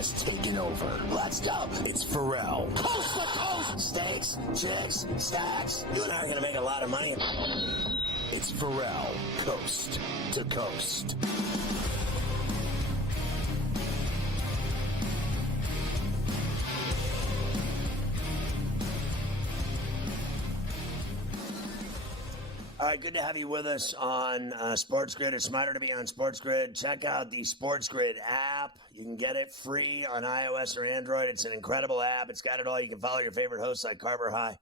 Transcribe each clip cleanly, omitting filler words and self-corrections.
has taken over. Let's go. It's Ferrall. Coast to coast. Steaks, chicks, stacks. You and I are going to make a lot of money. It's Ferrall, coast to coast. All right, good to have you with us on SportsGrid. It's smarter to be on SportsGrid. Check out the SportsGrid app. You can get it free on iOS or Android. It's an incredible app. It's got it all. You can follow your favorite hosts like Carver High.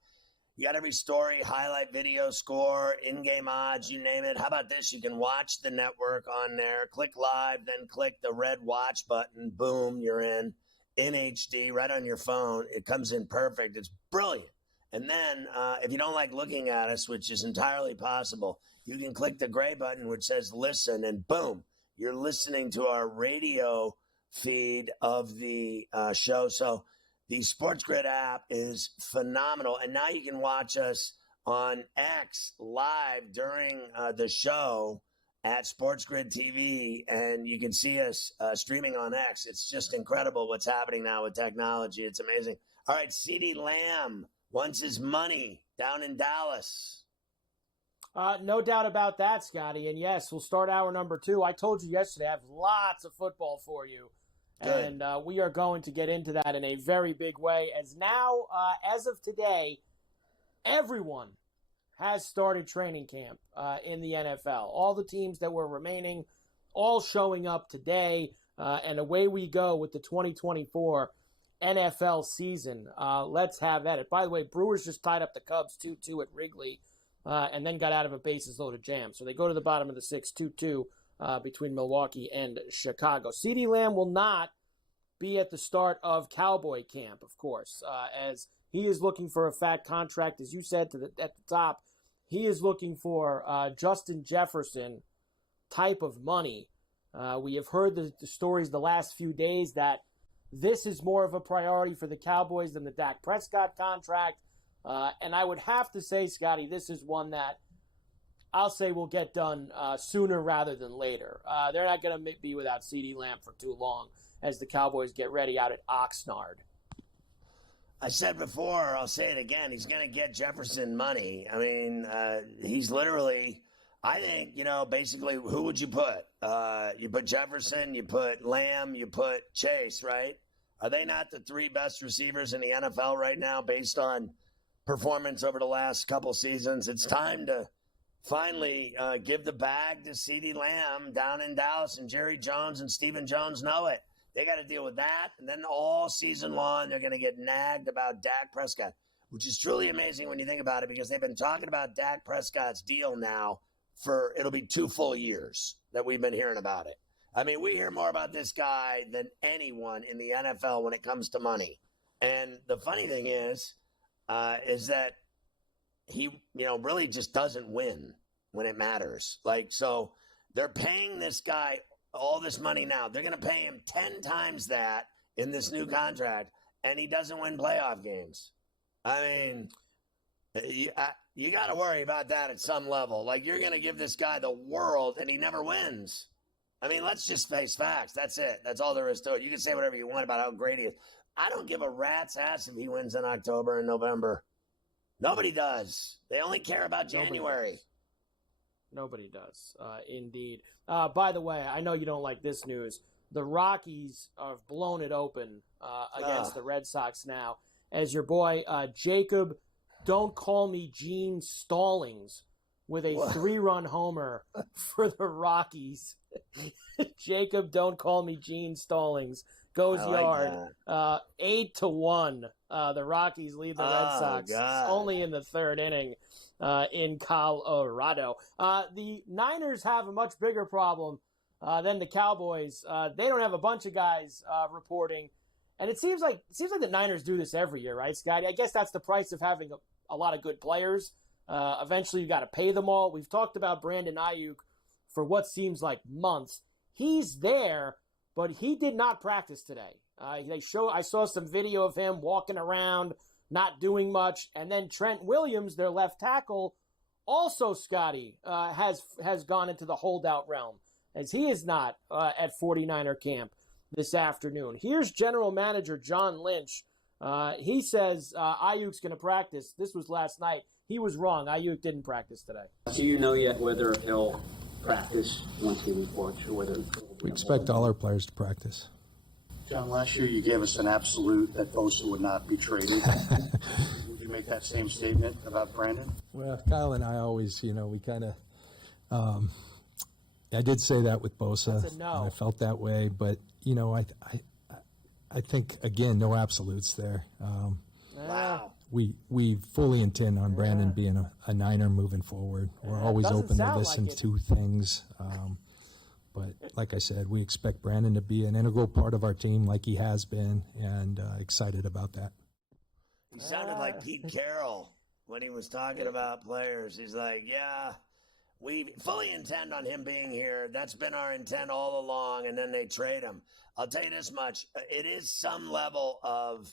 You got every story, highlight video, score, in-game odds, you name it. How about this? You can watch the network on there. Click live, then click the red watch button. Boom, you're in HD right on your phone. It comes in perfect. It's brilliant. And then if you don't like looking at us, which is entirely possible, you can click the gray button which says listen, and boom, you're listening to our radio feed of the show. So the SportsGrid app is phenomenal. And now you can watch us on X live during the show at SportsGrid TV, and you can see us streaming on X. It's just incredible what's happening now with technology. It's amazing. All right, CeeDee Lamb wants his money down in Dallas. No doubt about that, Scotty. And yes, we'll start hour number 2. I told you yesterday I have lots of football for you. Good. And we are going to get into that in a very big way. As now, as of today, everyone has started training camp in the NFL. All the teams that were remaining, all showing up today. And away we go with the 2024 NFL season. Let's have at it. By the way, Brewers just tied up the Cubs 2-2 at Wrigley and then got out of a bases-loaded jam. So they go to the bottom of the 6th, 2-2 between Milwaukee and Chicago. CeeDee Lamb will not be at the start of Cowboy camp, of course, as he is looking for a fat contract. As you said at the top, he is looking for Justin Jefferson type of money. We have heard the stories the last few days that this is more of a priority for the Cowboys than the Dak Prescott contract. And I would have to say, Scotty, this is one that I'll say will get done sooner rather than later. They're not going to be without CeeDee Lamb for too long as the Cowboys get ready out at Oxnard. I said before, I'll say it again, he's going to get Jefferson money. I mean, he's literally, I think, basically, who would you put? You put Jefferson, you put Lamb, you put Chase, right? Are they not the 3 best receivers in the NFL right now based on performance over the last couple seasons? It's time to finally give the bag to CeeDee Lamb down in Dallas, and Jerry Jones and Stephen Jones know it. They got to deal with that, and then all season long they're going to get nagged about Dak Prescott, which is truly amazing when you think about it, because they've been talking about Dak Prescott's deal now for it'll be 2 full years that we've been hearing about it. I mean, we hear more about this guy than anyone in the NFL when it comes to money. And the funny thing is that he, really just doesn't win when it matters. So they're paying this guy all this money now. They're going to pay him 10 times that in this new contract, and he doesn't win playoff games. I mean, you got to worry about that at some level. You're going to give this guy the world, and he never wins. I mean, let's just face facts. That's it. That's all there is to it. You can say whatever you want about how great he is. I don't give a rat's ass if he wins in October and November. Nobody does. They only care about January. Nobody does, indeed. By the way, I know you don't like this news. The Rockies have blown it open against the Red Sox now, as your boy Jacob, don't call me Gene Stallings, with a 3-run homer for the Rockies. Jacob, don't call me Gene Stallings, goes yard. 8-1. The Rockies lead the Red Sox only in the 3rd inning in Colorado. The Niners have a much bigger problem than the Cowboys. They don't have a bunch of guys reporting, and it seems like the Niners do this every year, right, Scotty? I guess that's the price of having a lot of good players. Eventually, you got to pay them all. We've talked about Brandon Ayuk for what seems like months. He's there, but he did not practice today. I saw some video of him walking around, not doing much, and then Trent Williams, their left tackle, also, Scotty, has gone into the holdout realm, as he is not at 49er camp. this afternoon. Here's General Manager John Lynch. He says Ayuk's going to practice. This was last night. He was wrong. Ayuk didn't practice today. Do you know yet whether he'll practice once he reports or whether we expect all our players to practice? John, last year you gave us an absolute that Bosa would not be traded. Would you make that same statement about Brandon? Well, Kyle and I always, we kind of, I did say that with Bosa. That's a no. And I felt that way, but, I think, again, no absolutes there. Wow. We fully intend on Brandon being a Niner moving forward. We're always open to listen to things. But like I said, we expect Brandon to be an integral part of our team like he has been, and excited about that. He sounded like Pete Carroll when he was talking about players. He's like, yeah, we fully intend on him being here. That's been our intent all along, and then they trade him. I'll tell you this much. It is some level of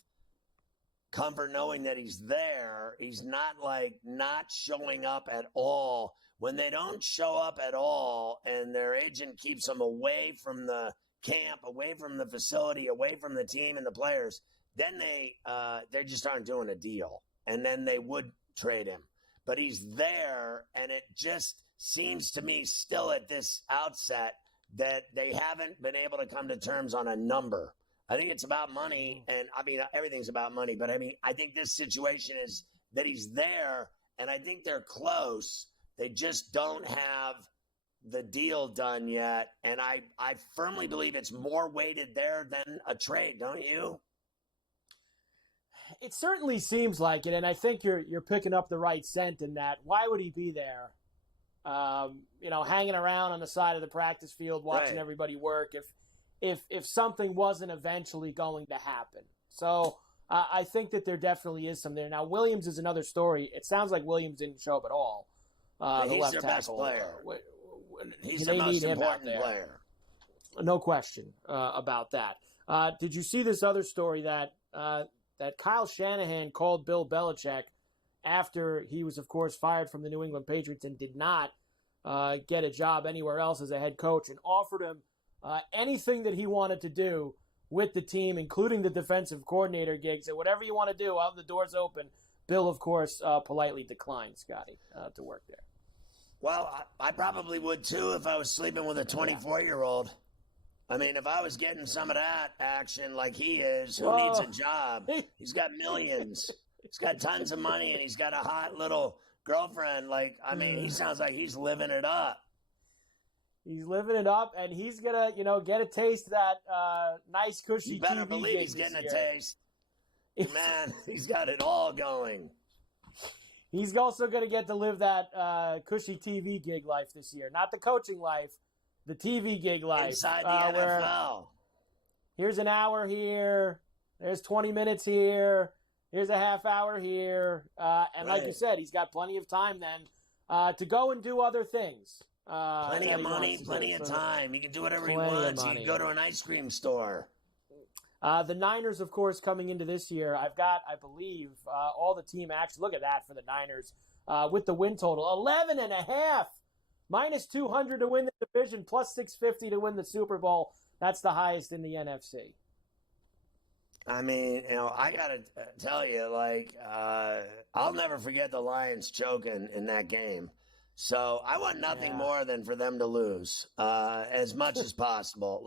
comfort knowing that he's there. He's not like not showing up at all. When they don't show up at all and their agent keeps them away from the camp, away from the facility, away from the team and the players, then they just aren't doing a deal. And then they would trade him. But he's there, and it just seems to me still at this outset that they haven't been able to come to terms on a number. I think it's about money, and I mean, everything's about money, but I mean, I think this situation is that he's there, and I think they're close. They just don't have the deal done yet, and I firmly believe it's more weighted there than a trade, don't you? It certainly seems like it, and I think you're picking up the right scent in that. Why would he be there? Hanging around on the side of the practice field, watching everybody work. If something wasn't eventually going to happen, so I think that there definitely is some there. Now Williams is another story. It sounds like Williams didn't show up at all. He's left their tackle. best player. He's They the most need him out important there. player. No question about that. Did you see this other story that Kyle Shanahan called Bill Belichick after he was, of course, fired from the New England Patriots and did not get a job anywhere else as a head coach, and offered him anything that he wanted to do with the team, including the defensive coordinator gigs. And whatever you want to do, I'll have the doors open. Bill, of course, politely declined, Scotty, to work there. Well, I probably would too if I was sleeping with a 24-year-old. I mean, if I was getting some of that action like he is, who needs a job? He's got millions. He's got tons of money, and he's got a hot little girlfriend. Like, I mean, he sounds like he's living it up. He's living it up, and he's gonna, get a taste of that nice, cushy TV. You better believe he's getting a taste. Man, he's got it all going. He's also going to get to live that cushy TV gig life this year. Not the coaching life, the TV gig life. Inside the NFL. Here's an hour here. There's 20 minutes here. Here's a half hour here. And like you said, he's got plenty of time then to go and do other things. Plenty of money, plenty of time. He can do whatever he wants. He can go to an ice cream store. The Niners, of course, coming into this year, I've got, I believe, all the team action. Look at that for the Niners with the win total. 11.5. Minus 200 to win the division, plus 650 to win the Super Bowl. That's the highest in the NFC. I mean, I got to tell you, I'll never forget the Lions choking in that game. So I want nothing more than for them to lose as much as possible.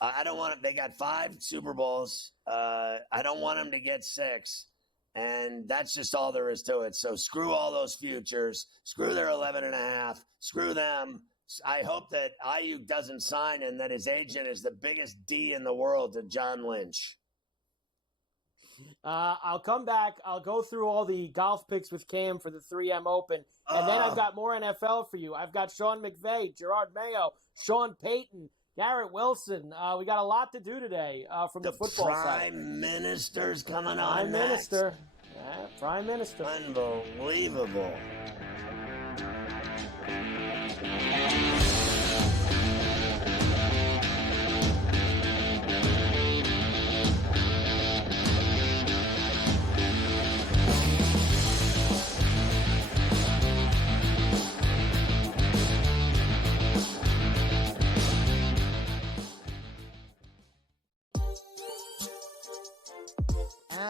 I don't want them. They got 5 Super Bowls. I don't want them to get 6. And that's just all there is to it. So screw all those futures. Screw their 11.5. Screw them. I hope that Ayuk doesn't sign and that his agent is the biggest D in the world to John Lynch. I'll come back. I'll go through all the golf picks with Cam for the 3M Open. And then I've got more NFL for you. I've got Sean McVay, Gerard Mayo, Sean Payton, Garrett Wilson. We got a lot to do today from the football side. Prime Minister's coming on Prime next. Minister. Yeah, Prime Minister. Unbelievable.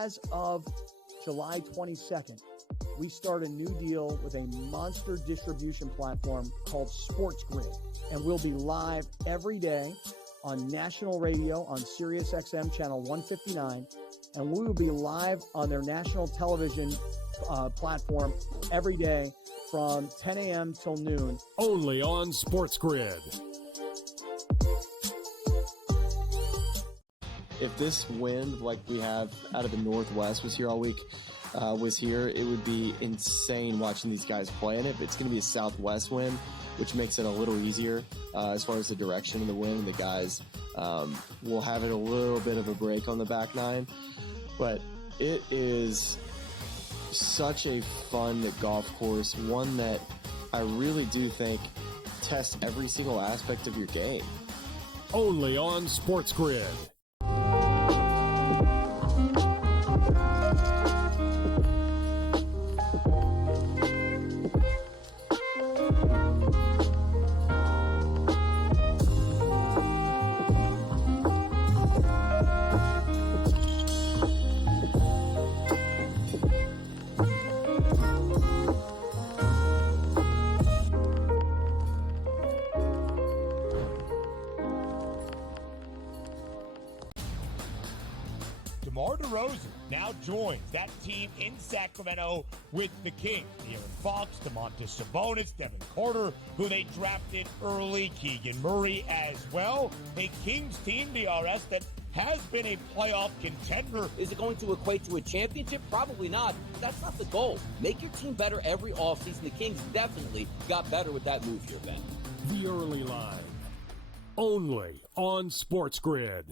as of July 22nd, we start a new deal with a monster distribution platform called SportsGrid. And we'll be live every day on national radio on Sirius XM channel 159. And we will be live on their national television platform every day from 10 a.m. till noon. Only on SportsGrid. If this wind, like we have out of the Northwest, was here all week, it would be insane watching these guys play in it. But it's going to be a southwest wind, which makes it a little easier as far as the direction of the wind. The guys will have it a little bit of a break on the back nine. But it is such a fun golf course, one that I really do think tests every single aspect of your game. Only on SportsGrid. Now joins that team in Sacramento with the Kings. De'Aaron Fox, Domantas Sabonis, Devin Carter, who they drafted early, Keegan Murray as well. A Kings team, DRS, that has been a playoff contender. Is it going to equate to a championship? Probably not. That's not the goal. Make your team better every offseason. The Kings definitely got better with that move here, Ben. The early line. Only on SportsGrid.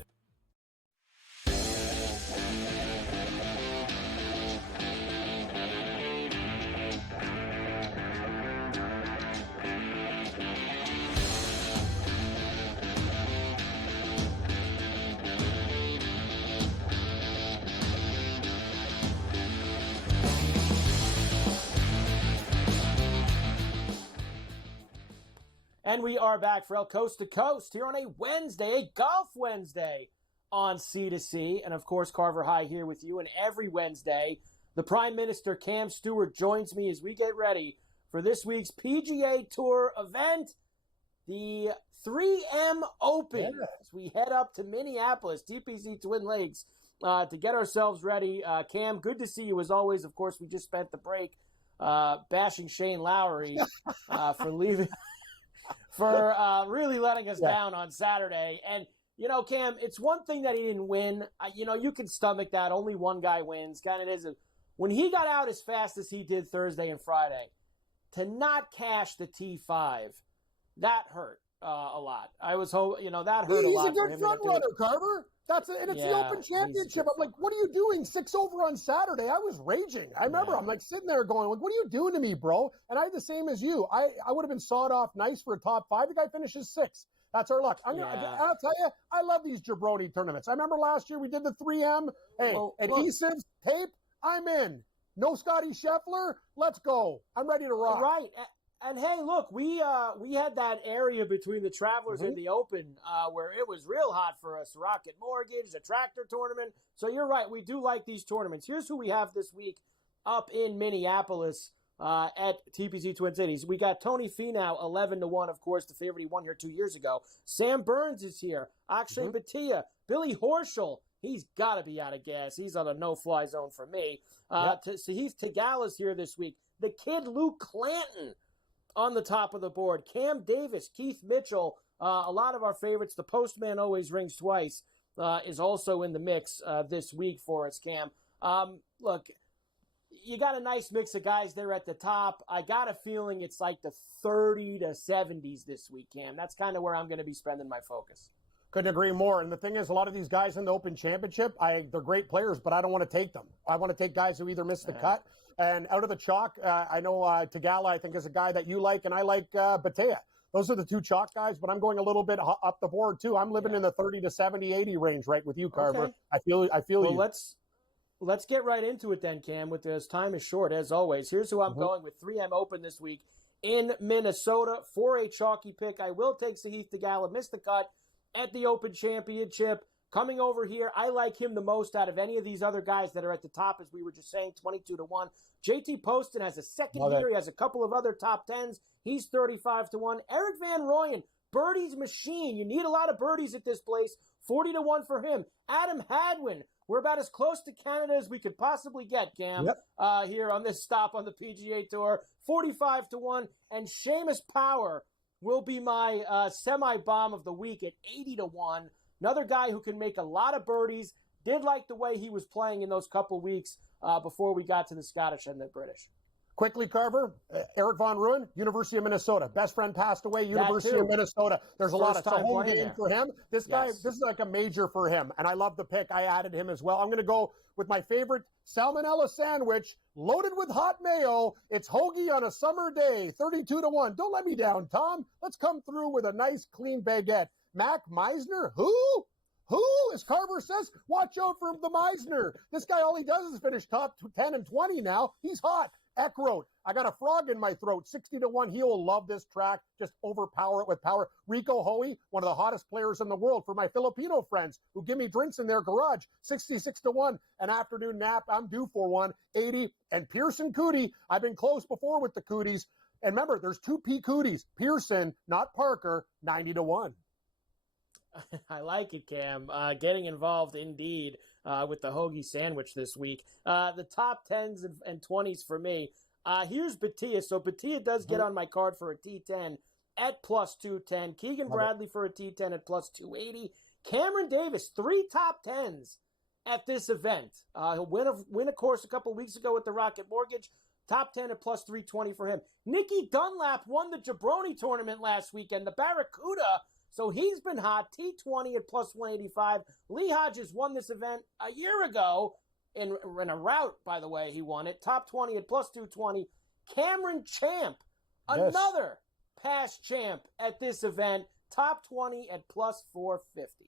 And we are back for El Coast to Coast here on a Wednesday, a Golf Wednesday on C2C. And of course, Carver High here with you. And every Wednesday, the Prime Minister, Cam Stewart, joins me as we get ready for this week's PGA Tour event, the 3M Open. Yeah. As we head up to Minneapolis, TPC Twin Lakes, to get ourselves ready. Cam, good to see you as always. Of course, we just spent the break bashing Shane Lowry for leaving. For really letting us down on Saturday. And, you know, Cam, it's one thing that he didn't win. You can stomach that. Only one guy wins. Kind of is. When he got out as fast as he did Thursday and Friday, to not cash the T5, that hurt a lot. I was hoping, that hurt a lot. He's a good front runner, Carver. It's the Open Championship. I'm like, what are you doing? 6 over on Saturday. I was raging. I remember I'm like sitting there going, like, what are you doing to me, bro? And I had the same as you. I would have been sawed off nice for a top 5. The guy finishes 6th. That's our luck. I'll tell you, I love these jabroni tournaments. I remember last year we did the 3M. Hey, adhesives, tape, I'm in. No Scotty Scheffler, let's go. I'm ready to rock. Right. And hey, look, we had that area between the Travelers and the Open where it was real hot for us. Rocket Mortgage, the Tractor Tournament. So you're right, we do like these tournaments. Here's who we have this week up in Minneapolis at TPC Twin Cities. We got Tony Finau, 11-1, of course, the favorite. He won here 2 years ago. Sam Burns is here. Akshay Bhatia. Billy Horschel. He's got to be out of gas. He's on a no-fly zone for me. Sahith Theegala's here this week. The kid Luke Clanton on the top of the board. Cam Davis, Keith Mitchell, a lot of our favorites. The postman always rings twice, is also in the mix this week for us, Cam. Look, you got a nice mix of guys there at the top. I got a feeling it's like the 30 to 70s this week, Cam. That's kind of where I'm going to be spending my focus. Couldn't agree more. And the thing is, a lot of these guys in the Open Championship, they're great players, but I don't want to take them. I want to take guys who either miss the cut. And out of the chalk, I know Theegala, I think, is a guy that you like, and I like Bhatia. Those are the two chalk guys, but I'm going a little bit up the board, too. I'm living in the 30 to 70, 80 range right with you, Carver. Okay. I feel you. Let's get right into it then, Cam, with this. Time is short, as always. Here's who I'm going with 3M Open this week in Minnesota for a chalky pick. I will take Sahith Theegala, missed the cut at the Open Championship. coming over here. I like him the most out of any of these other guys that are at the top, as we were just saying, 22-1. JT Poston has a second year. He has a couple of other top 10s. He's 35-1. Eric Van Rooyen, birdies machine. You need a lot of birdies at this place. 40-1 for him. Adam Hadwin, we're about as close to Canada as we could possibly get, Cam, here on this stop on the PGA Tour. 45-1. And Seamus Power will be my semi-bomb of the week at 80-1. Another guy who can make a lot of birdies. Did like the way he was playing in those couple weeks before we got to the Scottish and the British. Quickly, Carver, Eric Van Rooyen, University of Minnesota. Best friend passed away, University of Minnesota. There's a lot of home game for him. This guy, this is like a major for him, and I love the pick. I added him as well. I'm going to go with my favorite salmonella sandwich, loaded with hot mayo. It's hoagie on a summer day, 32-1. Don't let me down, Tom. Let's come through with a nice, clean baguette. Mac Meisner, who? Who, as Carver says, watch out for the Meisner. This guy, all he does is finish top 10 and 20 now. He's hot. Eckroat, I got a frog in my throat, 60-1. He will love this track. Just overpower it with power. Rico Hoey, one of the hottest players in the world for my Filipino friends who give me drinks in their garage, 66-1. An afternoon nap, I'm due for one, 80. And Pearson Cootie, I've been close before with the Cooties. And remember, there's two P. Cooties. Pearson, not Parker, 90-1. I like it, Cam. Getting involved indeed with the hoagie sandwich this week. The top 10s and 20s for me. Here's Batia. So Batia does get on my card for a T10 at plus 210. Keegan Bradley for a T10 at plus 280. Cameron Davis, 3 top 10s at this event. He'll win a course a couple weeks ago with the Rocket Mortgage. Top 10 at plus 320 for him. Nicky Dunlap won the Jabroni tournament last weekend. The Barracuda. So he's been hot, T20 at plus 185. Lee Hodges won this event a year ago in a rout, by the way, he won it. Top 20 at plus 220. Cameron Champ, another past champ at this event. Top 20 at plus 450.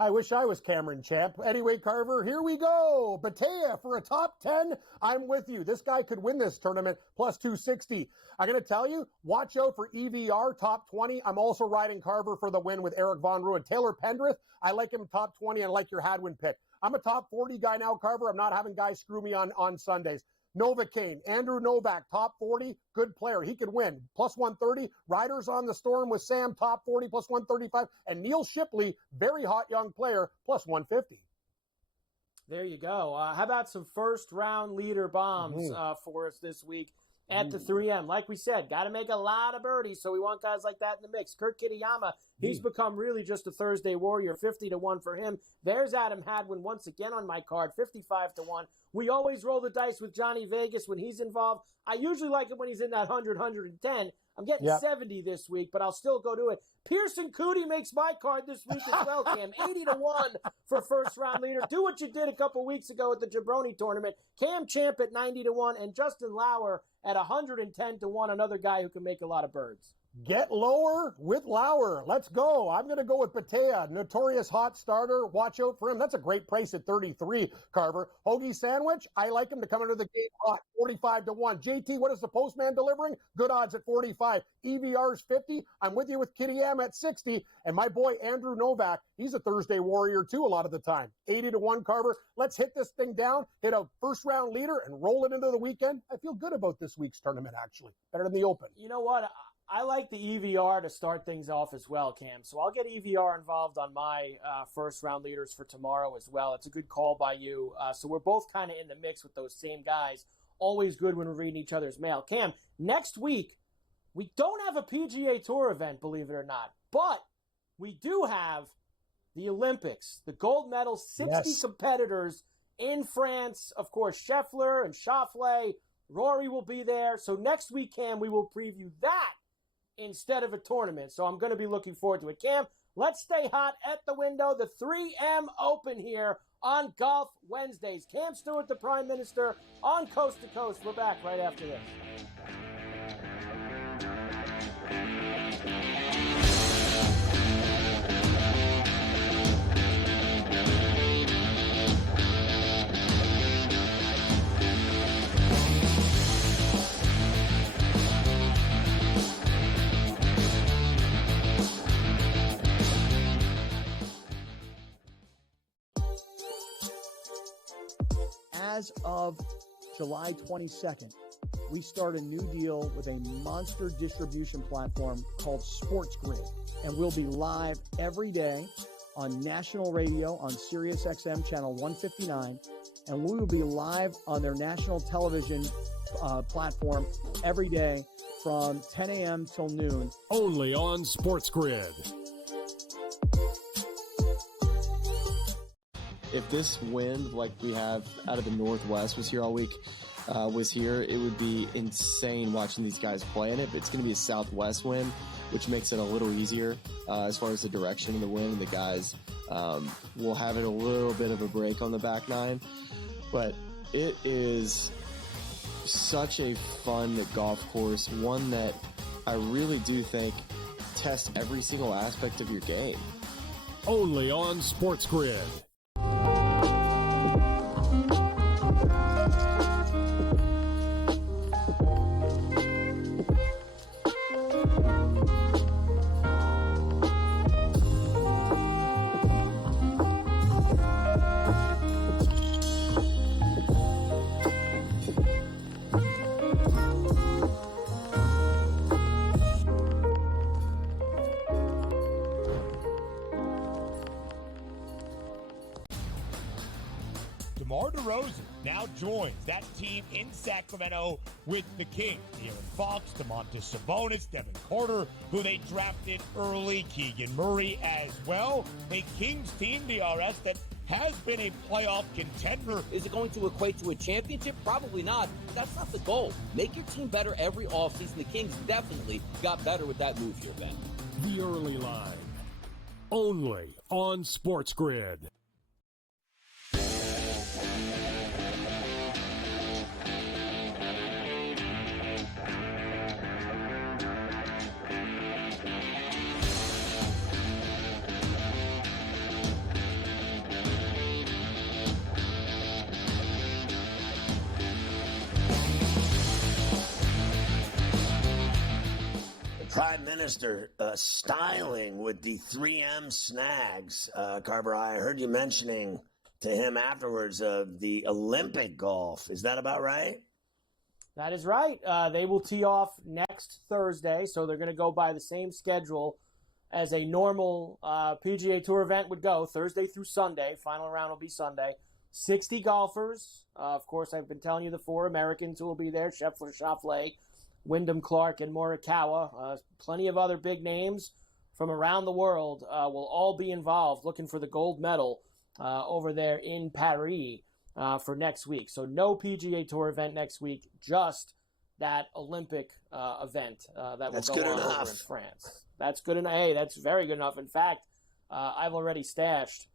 I wish I was Cameron Champ. Anyway, Carver, here we go. Batea for a top 10. I'm with you. This guy could win this tournament plus 260. I'm going to tell you, watch out for EVR top 20. I'm also riding Carver for the win with Eric Van Rooyen. Taylor Pendrith, I like him top 20. I like your Hadwin pick. I'm a top 40 guy now, Carver. I'm not having guys screw me on Sundays. Novocaine, Andrew Novak, top 40, good player. He could win. Plus 130. Riders on the Storm with Sam, top 40, plus 135. And Neil Shipley, very hot young player, plus 150. There you go. How about some first-round leader bombs for us this week at the 3M? Like we said, got to make a lot of birdies, so we want guys like that in the mix. Kurt Kitayama, he's become really just a Thursday warrior, 50-1 for him. There's Adam Hadwin once again on my card, 55-1. We always roll the dice with Johnny Vegas when he's involved. I usually like it when he's in that 100, 110. I'm getting 70 this week, but I'll still go to it. Pearson Cootie makes my card this week as well, Cam. 80-1 for first-round leader. Do what you did a couple weeks ago at the Jabroni tournament. Cam Champ at 90-1 and Justin Lauer at 110-1, another guy who can make a lot of birds. Get lower with Lauer. Let's go. I'm going to go with Batea, notorious hot starter. Watch out for him. That's a great price at 33, Carver. Hoagie sandwich, I like him to come into the gate hot, 45-1. JT, what is the postman delivering? Good odds at 45. EVR's 50. I'm with you with Kitayama at 60. And my boy Andrew Novak, he's a Thursday warrior too a lot of the time. 80-1, Carver. Let's hit this thing down, hit a first-round leader, and roll it into the weekend. I feel good about this week's tournament, actually. Better than the Open. You know what? I like the EVR to start things off as well, Cam. So I'll get EVR involved on my first-round leaders for tomorrow as well. It's a good call by you. So we're both kind of in the mix with those same guys. Always good when we're reading each other's mail. Cam, next week, we don't have a PGA Tour event, believe it or not. But we do have the Olympics, the gold medal, 60 competitors in France. Of course, Scheffler and Schauffele. Rory will be there. So next week, Cam, we will preview that instead of a tournament. So I'm going to be looking forward to it. Cam, let's stay hot at the window. The 3M Open here on Golf Wednesdays. Cam Stewart, the Prime Minister, on Coast to Coast. We're back right after this. as of July 22nd, we start a new deal with a monster distribution platform called SportsGrid, and we'll be live every day on national radio on SiriusXM channel 159, and we will be live on their national television platform every day from 10 a.m. till noon. Only on SportsGrid. If this wind, like we have out of the Northwest, was here all week, it would be insane watching these guys play in it. But it's going to be a southwest wind, which makes it a little easier as far as the direction of the wind. The guys will have it a little bit of a break on the back nine. But it is such a fun golf course, one that I really do think tests every single aspect of your game. Only on SportsGrid. DeMar DeRozan now joins that team in Sacramento with the Kings. De'Aaron Fox, Domantas Sabonis, Devin Carter, who they drafted early, Keegan Murray as well. A Kings team, DRS, that has been a playoff contender. Is it going to equate to a championship? Probably not. That's not the goal. Make your team better every offseason. The Kings definitely got better with that move here, Ben. The early line. Only on SportsGrid. Prime Minister styling with the 3M snags. Carver, I heard you mentioning to him afterwards of the Olympic golf. Is that about right? That is right. They will tee off next Thursday, so they're going to go by the same schedule as a normal PGA Tour event would go, Thursday through Sunday. Final round will be Sunday. 60 golfers. Of course, I've been telling you the 4 Americans who will be there, Scheffler, Schauffele, Wyndham Clark, and Morikawa. Plenty of other big names from around the world will all be involved looking for the gold medal over there in Paris for next week. So no PGA Tour event next week, just that Olympic event that will go on over in France. That's good enough. Hey, that's very good enough. In fact, I've already stashed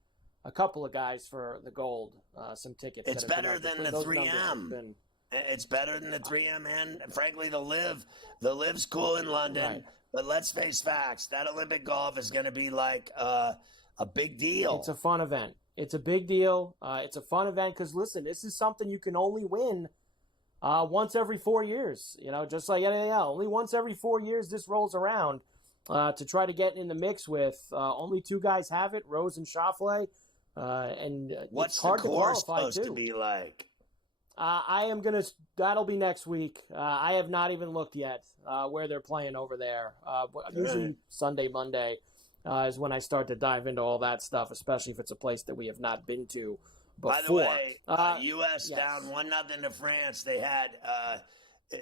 a couple of guys for the gold, some tickets. It's better than the 3M. It's better than the 3M, and frankly, the Live's cool in London. Right. But let's face facts: that Olympic golf is going to be like a big deal. It's a fun event. It's a big deal. It's a fun event because listen, this is something you can only win once every 4 years. You know, just like anything else. Only once every 4 years this rolls around to try to get in the mix with. Only 2 guys have it: Rose and Schauffele. And what's it's hard the course to qualify supposed to be like? That'll be next week. I have not even looked yet where they're playing over there. Usually Sunday, Monday is when I start to dive into all that stuff, especially if it's a place that we have not been to before. By the way, U.S. down 1-0 to France. They had,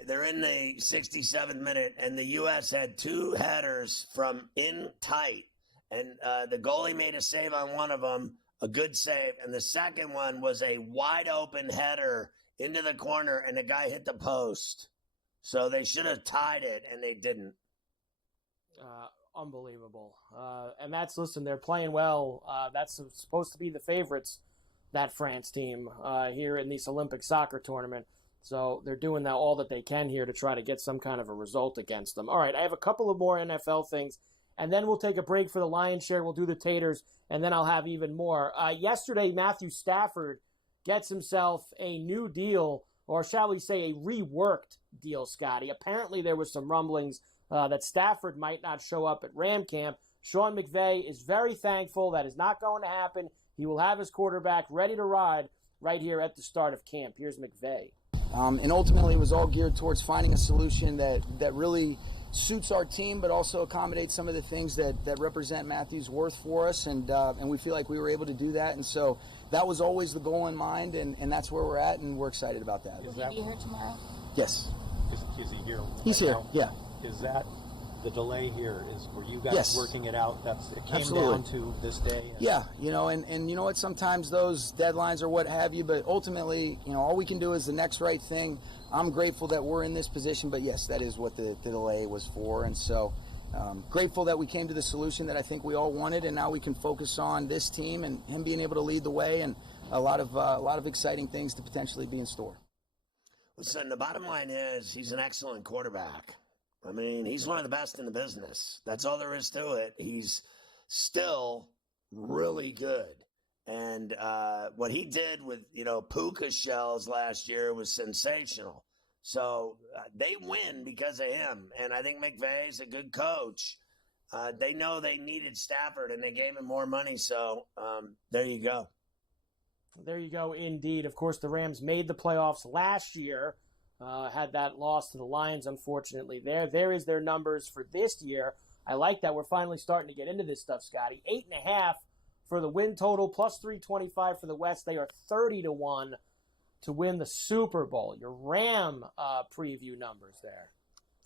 they're in the 67th minute, and the U.S. had 2 headers from in tight, and the goalie made a save on one of them, a good save, and the second one was a wide open header into the corner, and the guy hit the post. So they should have tied it, and they didn't. Unbelievable. And listen, they're playing well. That's supposed to be the favorites, that France team, here in this Olympic soccer tournament. So they're doing all that they can here to try to get some kind of a result against them. All right, I have a couple of more NFL things, and then we'll take a break for the lion's share. We'll do the taters, and then I'll have even more. Yesterday, Matthew Stafford gets himself a new deal, or shall we say a reworked deal, Scotty. Apparently there was some rumblings that Stafford might not show up at Ram camp. Sean McVay is very thankful that is not going to happen. He will have his quarterback ready to ride right here at the start of camp. Here's McVay. And ultimately, it was all geared towards finding a solution that really suits our team, but also accommodates some of the things that represent Matthew's worth for us. And we feel like we were able to do that. And so that was always the goal in mind, and that's where we're at, and we're excited about that. Will he be here tomorrow? Yes. Is he here? He's here, yeah. Is that the delay here? Were you guys Yes. working it out? It came Absolutely. down to this day? Yeah, and you know what, sometimes those deadlines or what have you, but ultimately, all we can do is the next right thing. I'm grateful that we're in this position, but yes, that is what the delay was for, and so grateful that we came to the solution that I think we all wanted, and now we can focus on this team and him being able to lead the way, and a lot of exciting things to potentially be in store. Listen, the bottom line is he's an excellent quarterback. I mean, he's one of the best in the business. That's all there is to it. He's still really good. And what he did with, puka shells last year was sensational. So they win because of him. And I think McVay's a good coach. They know they needed Stafford, and they gave him more money. So there you go. There you go, indeed. Of course, the Rams made the playoffs last year. Had that loss to the Lions, unfortunately. There is their numbers for this year. I like that we're finally starting to get into this stuff, Scotty. 8.5 for the win total, plus 325 for the West. They are 30-1 to win the Super Bowl. Your Ram preview numbers there.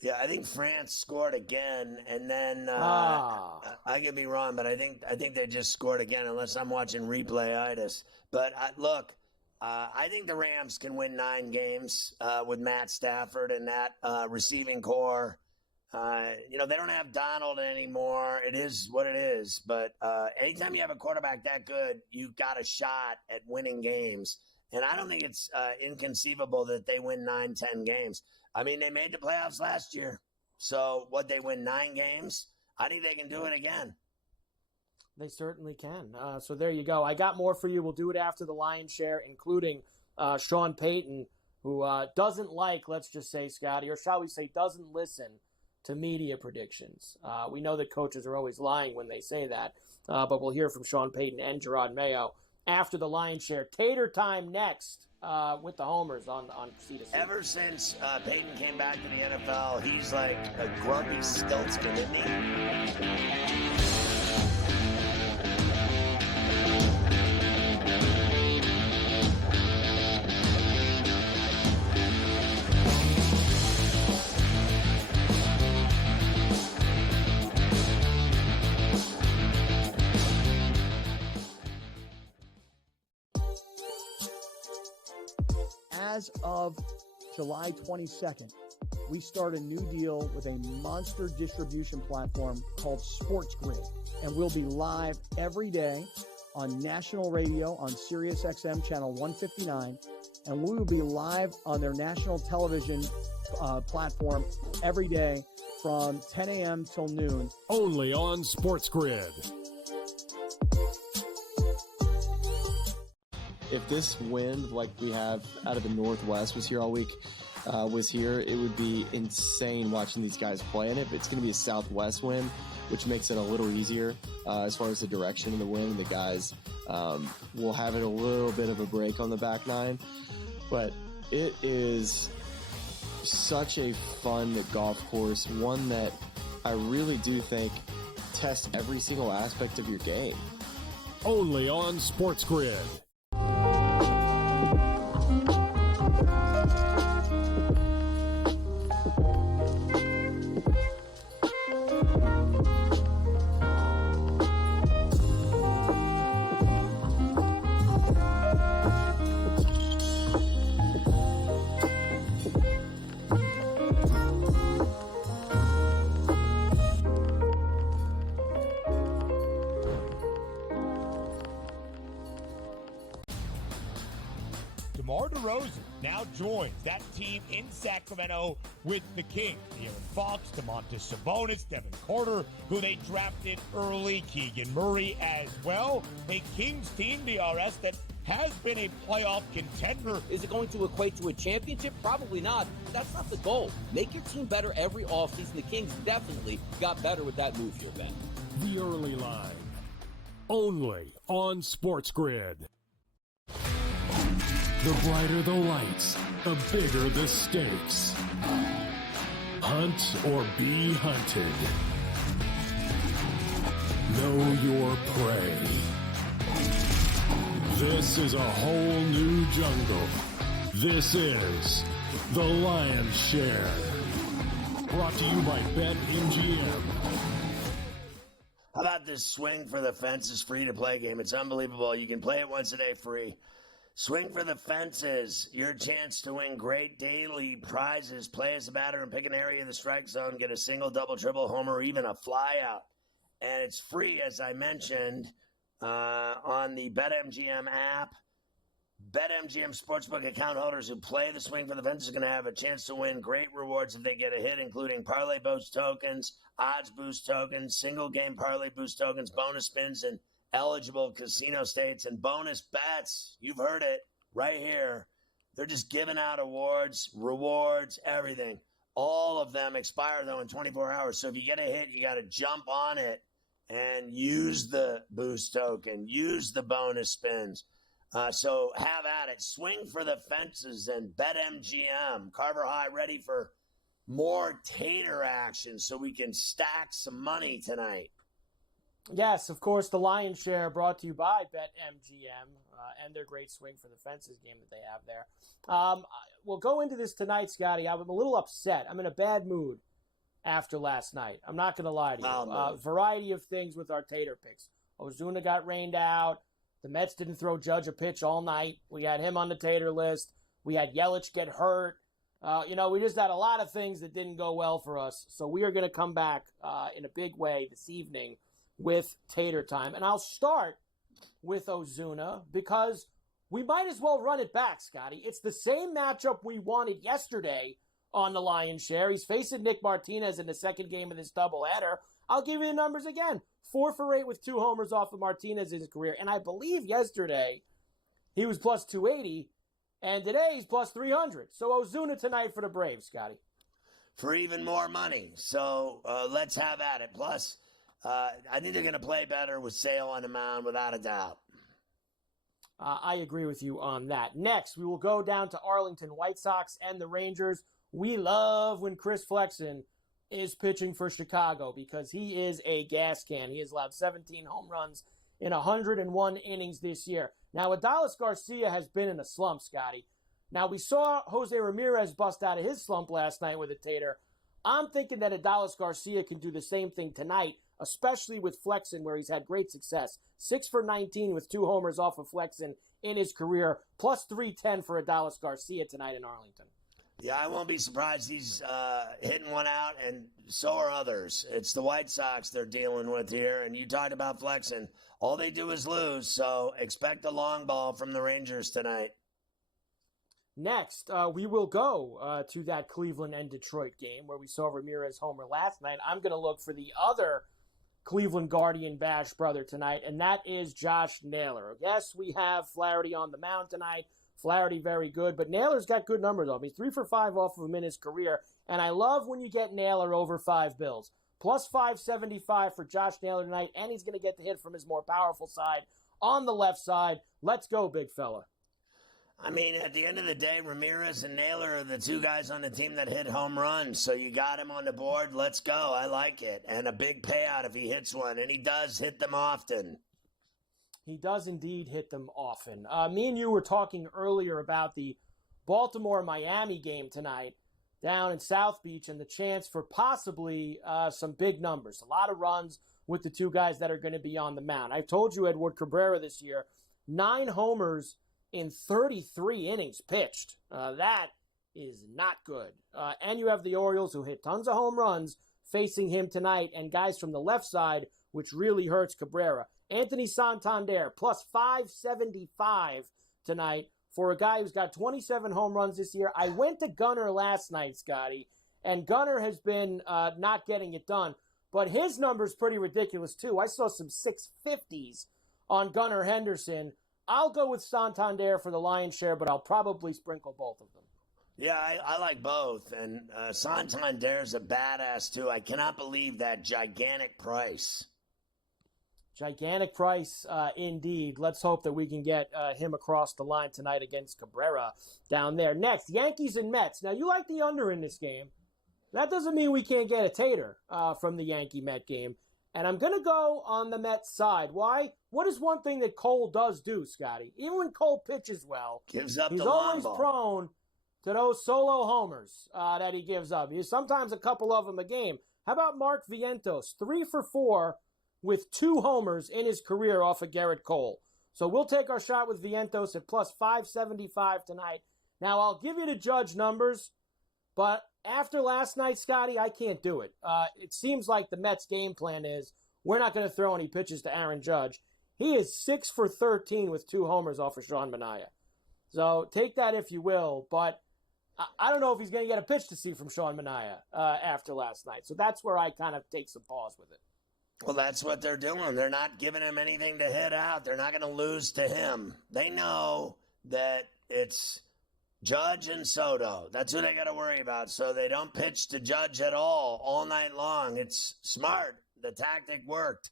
Yeah, I think France scored again, and then I could be wrong, but I think they just scored again, unless I'm watching replay-itis. But look, I think the Rams can win 9 games with Matt Stafford and that receiving core. They don't have Donald anymore. It is what it is. But anytime you have a quarterback that good, you got a shot at winning games. And I don't think it's inconceivable that they win 9-10 games. I mean, they made the playoffs last year. So they win 9 games? I think they can do it again. They certainly can. So there you go. I got more for you. We'll do it after the Lion's share, including Sean Payton, who doesn't like, let's just say, Scotty, or shall we say doesn't listen to media predictions. We know that coaches are always lying when they say that, but we'll hear from Sean Payton and Gerard Mayo after the Lion's share. Tater time next with the homers on C2C. Ever since Peyton came back to the NFL, he's like a grumpy stiltsman, isn't he? As of July 22nd, we start a new deal with a monster distribution platform called SportsGrid, and we'll be live every day on national radio on SiriusXM channel 159, and we will be live on their national television platform every day from 10 a.m. till noon. Only on SportsGrid. If this wind, like we have out of the Northwest, was here all week, it would be insane watching these guys play in it. But it's going to be a southwest wind, which makes it a little easier as far as the direction of the wind. The guys will have it a little bit of a break on the back nine. But it is such a fun golf course, one that I really do think tests every single aspect of your game. Only on SportsGrid. Now joins that team in Sacramento with the Kings. De'Aaron Fox, Domantas Sabonis, Devin Carter, who they drafted early, Keegan Murray as well. A Kings team, DRS, that has been a playoff contender. Is it going to equate to a championship? Probably not. That's not the goal. Make your team better every offseason. The Kings definitely got better with that move here, Ben. The early line. Only on SportsGrid. The brighter the lights, the bigger the stakes. Hunt or be hunted. Know your prey. This is a whole new jungle. This is The Lion's Share. Brought to you by BetMGM. How about this Swing for the Fences free-to-play game? It's unbelievable. You can play it once a day free. Swing for the Fences, your chance to win great daily prizes. Play as a batter and pick an area of the strike zone. Get a single, double, triple, homer, or even a flyout. And it's free, as I mentioned, on the BetMGM app. BetMGM Sportsbook account holders who play the Swing for the Fences are going to have a chance to win great rewards if they get a hit, including parlay boost tokens, odds boost tokens, single game parlay boost tokens, bonus spins, and eligible casino states and bonus bets. You've heard it right here. They're just giving out awards, rewards, everything. All of them expire, though, in 24 hours. So if you get a hit, you got to jump on it and use the boost token, use the bonus spins. So have at it. Swing for the Fences and BetMGM. Carver High ready for more tater action so we can stack some money tonight. Yes, of course, the Lion's Share brought to you by BetMGM and their great Swing for the Fences game that they have there. We'll go into this tonight, Scotty. I'm a little upset. I'm in a bad mood after last night. I'm not going to lie to you. Variety of things with our tater picks. Ozuna got rained out. The Mets didn't throw Judge a pitch all night. We had him on the tater list. We had Yelich get hurt. We just had a lot of things that didn't go well for us. So we are going to come back in a big way this evening with Tater Time. And I'll start with Ozuna because we might as well run it back, Scotty. It's the same matchup we wanted yesterday on the Lion's Share. He's facing Nick Martinez in the second game of this doubleheader. I'll give you the numbers again. 4 for 8 with 2 homers off of Martinez in his career. And I believe yesterday he was plus 280, and today he's plus 300. So Ozuna tonight for the Braves, Scotty. For even more money. So let's have at it. Plus, I think they're going to play better with Sale on the mound, without a doubt. I agree with you on that. Next, we will go down to Arlington White Sox and the Rangers. We love when Chris Flexen is pitching for Chicago because he is a gas can. He has allowed 17 home runs in 101 innings this year. Now, Adolis Garcia has been in a slump, Scotty. Now, we saw Jose Ramirez bust out of his slump last night with a tater. I'm thinking that Adolis Garcia can do the same thing tonight, especially with Flexen, where he's had great success. 6 for 19 with 2 homers off of Flexen in his career, plus 310 for Adolis Garcia tonight in Arlington. Yeah, I won't be surprised he's hitting one out, and so are others. It's the White Sox they're dealing with here, and you talked about Flexen. All they do is lose, so expect a long ball from the Rangers tonight. Next, we will go to that Cleveland and Detroit game where we saw Ramirez homer last night. I'm going to look for the other Cleveland Guardian Bash brother tonight, and that is Josh Naylor. Yes, we have Flaherty on the mound tonight. Flaherty very good, but Naylor's got good numbers off. He's 3 for 5 off of him in his career, and I love when you get Naylor over 5 bills. Plus 575 for Josh Naylor tonight, and he's going to get the hit from his more powerful side on the left side. Let's go, big fella. I mean, at the end of the day, Ramirez and Naylor are the 2 guys on the team that hit home runs, so you got him on the board. Let's go. I like it. And a big payout if he hits one, and he does hit them often. He does indeed hit them often. Me and you were talking earlier about the Baltimore-Miami game tonight down in South Beach and the chance for possibly some big numbers. A lot of runs with the 2 guys that are going to be on the mound. I've told you Edward Cabrera this year, 9 homers in 33 innings pitched. That is not good. And you have the Orioles who hit tons of home runs facing him tonight, and guys from the left side, which really hurts Cabrera. Anthony Santander, plus 575 tonight for a guy who's got 27 home runs this year. I went to Gunnar last night, Scotty, and Gunnar has been not getting it done. But his number's pretty ridiculous, too. I saw some 650s on Gunnar Henderson. I'll go with Santander for the Lion's Share, but I'll probably sprinkle both of them. Yeah, I like both. And Santander's a badass, too. I cannot believe that gigantic price. Gigantic price, indeed. Let's hope that we can get him across the line tonight against Cabrera down there. Next, Yankees and Mets. Now, you like the under in this game. That doesn't mean we can't get a tater from the Yankee-Met game. And I'm going to go on the Mets side. Why? What is one thing that Cole does do, Scotty? Even when Cole pitches well, gives up he's the long always ball. prone to those solo homers that he gives up. Sometimes a couple of them a game. How about Mark Vientos? 3 for 4 with 2 homers in his career off of Garrett Cole. So we'll take our shot with Vientos at plus 575 tonight. Now, I'll give you the Judge numbers, but after last night, Scotty, I can't do it. It seems like the Mets' game plan is we're not going to throw any pitches to Aaron Judge. He is 6 for 13 with 2 homers off of Sean Manaea. So take that if you will, but I don't know if he's going to get a pitch to see from Sean Manaea after last night. So that's where I kind of take some pause with it. Well, that's what they're doing. They're not giving him anything to hit out. They're not going to lose to him. They know that it's Judge and Soto. That's who they got to worry about. So they don't pitch to Judge at all night long. It's smart. The tactic worked.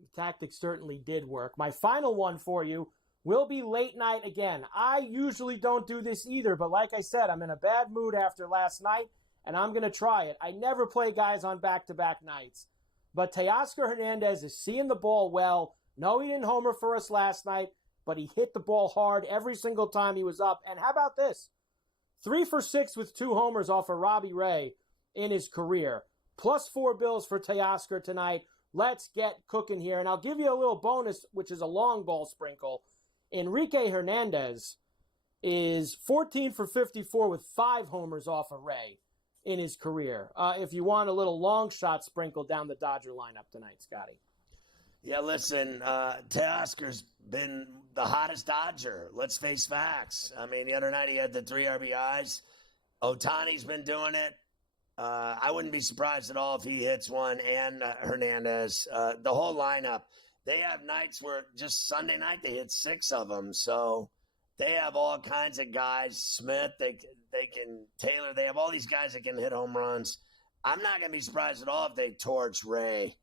The tactic certainly did work. My final one for you will be late night again. I usually don't do this either, but like I said, I'm in a bad mood after last night, and I'm going to try it. I never play guys on back-to-back nights. But Teoscar Hernandez is seeing the ball well. No, he didn't homer for us last night, but he hit the ball hard every single time he was up. And how about this? 3 for 6 with 2 homers off of Robbie Ray in his career. Plus 4 bills for Teoscar tonight. Let's get cooking here. And I'll give you a little bonus, which is a long ball sprinkle. Enrique Hernandez is 14 for 54 with 5 homers off of Ray in his career. If you want a little long shot sprinkled down the Dodger lineup tonight, Scotty. Yeah, listen, Teoscar's been the hottest Dodger. Let's face facts. I mean, the other night he had the 3 RBIs. Ohtani's been doing it. I wouldn't be surprised at all if he hits one, and Hernandez. The whole lineup. They have nights where just Sunday night they hit 6 of them. So they have all kinds of guys. Smith, they can Taylor. They have all these guys that can hit home runs. I'm not going to be surprised at all if they torch Ray.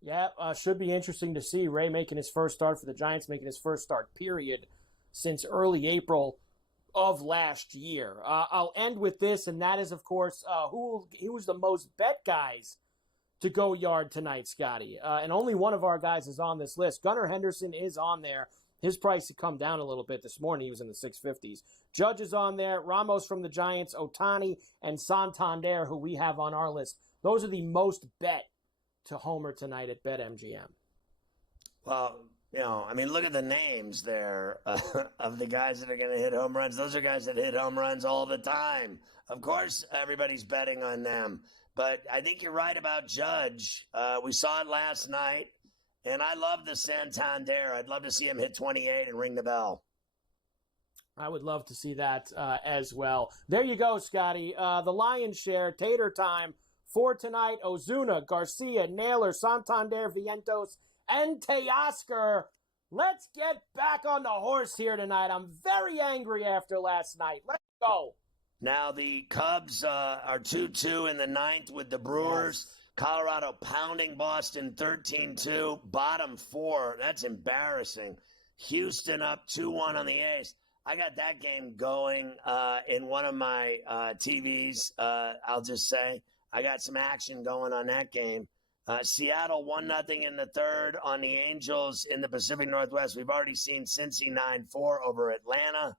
Yeah, should be interesting to see Ray making his first start for the Giants, making his first start, period, since early April of last year. I'll end with this, and that is, of course, who was the most bet guys to go yard tonight, Scotty. And only one of our guys is on this list. Gunnar Henderson is on there. His price had come down a little bit this morning. He was in the 650s. Judge is on there. Ramos from the Giants, Ohtani, and Santander, who we have on our list. Those are the most bet to homer tonight at BetMGM. Well, I mean, look at the names there of the guys that are going to hit home runs. Those are guys that hit home runs all the time. Of course, everybody's betting on them. But I think you're right about Judge. We saw it last night. And I love the Santander. I'd love to see him hit 28 and ring the bell. I would love to see that as well. There you go, Scotty. The lion's share, tater time for tonight. Ozuna, Garcia, Naylor, Santander, Vientos, and Teoscar. Let's get back on the horse here tonight. I'm very angry after last night. Let's go. Now the Cubs are 2-2 in the 9th with the Brewers. Yes. Colorado pounding Boston 13-2, bottom 4. That's embarrassing. Houston up 2-1 on the A's. I got that game going in one of my TVs, I'll just say. I got some action going on that game. Seattle 1-0 in the 3rd on the Angels in the Pacific Northwest. We've already seen Cincy 9-4 over Atlanta.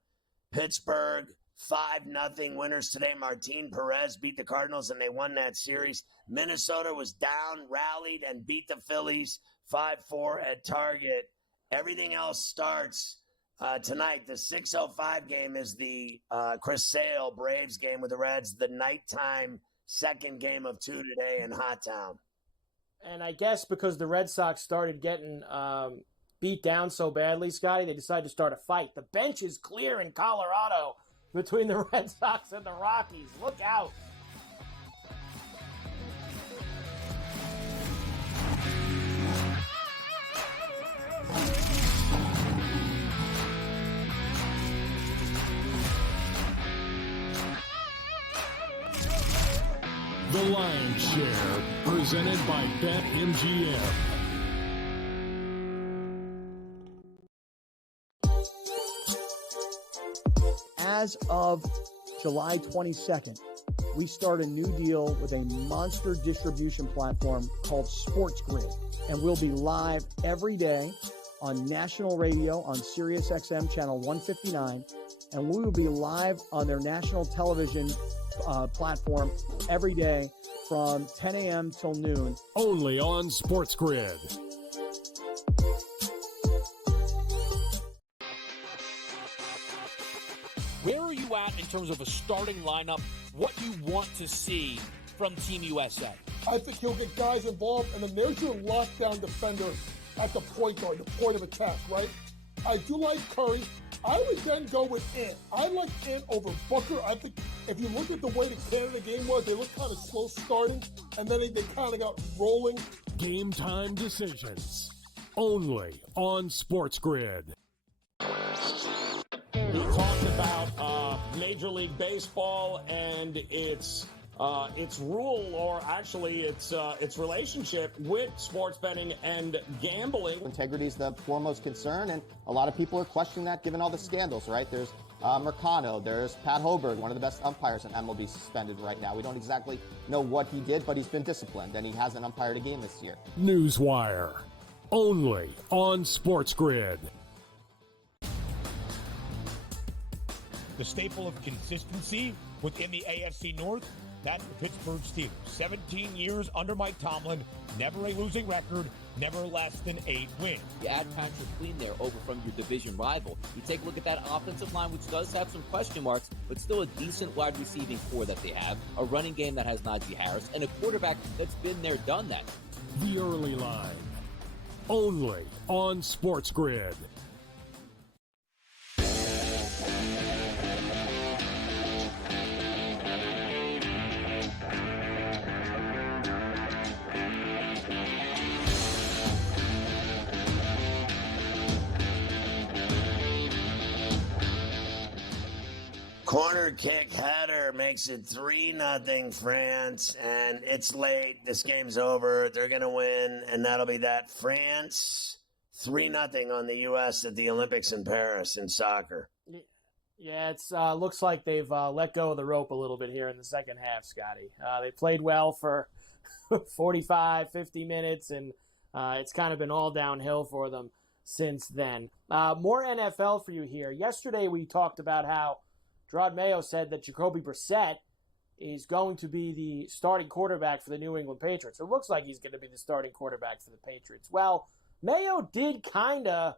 Pittsburgh 5-0 winners today. Martin Perez beat the Cardinals, and they won that series. Minnesota was down, rallied, and beat the Phillies 5-4 at Target. Everything else starts tonight. The 6:05 game is the Chris Sale Braves game with the Reds, the nighttime second game of 2 today in Hot Town. And I guess because the Red Sox started getting beat down so badly, Scotty, they decided to start a fight. The bench is clear in Colorado between the Red Sox and the Rockies. Look out. The Lion's Share, presented by BetMGM. As of July 22nd, we start a new deal with a monster distribution platform called SportsGrid, and we'll be live every day on national radio on SiriusXM channel 159, and we will be live on their national television platform every day from 10 a.m. till noon. Only on SportsGrid. Where are you at in terms of a starting lineup? What you want to see from Team USA? I think he'll get guys involved, and then there's your lockdown defender at the point guard, the point of attack, right? I do like Curry. I would then go with Ant. I like Ant over Booker. I think if you look at the way the Canada game was, they looked kind of slow starting, and then they kind of got rolling. Game time decisions. Only on SportsGrid. We talked about Major League Baseball and its rule, or actually its relationship with sports betting and gambling. Integrity is the foremost concern, and a lot of people are questioning that given all the scandals, right? There's Mercano, there's Pat Hoberg, one of the best umpires in MLB, suspended right now. We don't exactly know what he did, but he's been disciplined, and he hasn't umpired a game this year. Newswire. Only on SportsGrid. The staple of consistency within the AFC North, that's the Pittsburgh Steelers. 17 years under Mike Tomlin, never a losing record, never less than 8 wins. You add Patrick Queen there over from your division rival. You take a look at that offensive line, which does have some question marks, but still a decent wide receiving core that they have, a running game that has Najee Harris, and a quarterback that's been there, done that. The early line. Only on SportsGrid. Corner kick header makes it 3-0 France, and it's late. This game's over. They're going to win, and that'll be that. France 3-0 on the U.S. at the Olympics in Paris in soccer. Yeah, it's looks like they've let go of the rope a little bit here in the second half, Scotty. They played well for 45, 50 minutes, and it's kind of been all downhill for them since then. More NFL for you here. Yesterday we talked about how Gerard Mayo said that Jacoby Brissett is going to be the starting quarterback for the New England Patriots. It looks like he's going to be the starting quarterback for the Patriots. Well, Mayo did kind of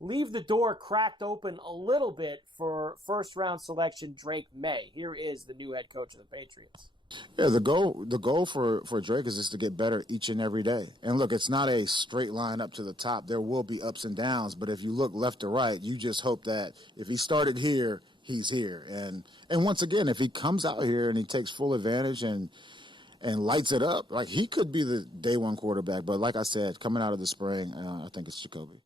leave the door cracked open a little bit for first-round selection Drake May. Here is the new head coach of the Patriots. Yeah, the goal for Drake is just to get better each and every day. And look, it's not a straight line up to the top. There will be ups and downs, but if you look left to right, you just hope that if he started here, he's here. And once again, if he comes out here and he takes full advantage and lights it up, like, he could be the day one quarterback. But like I said, coming out of the spring, I think it's Jacoby.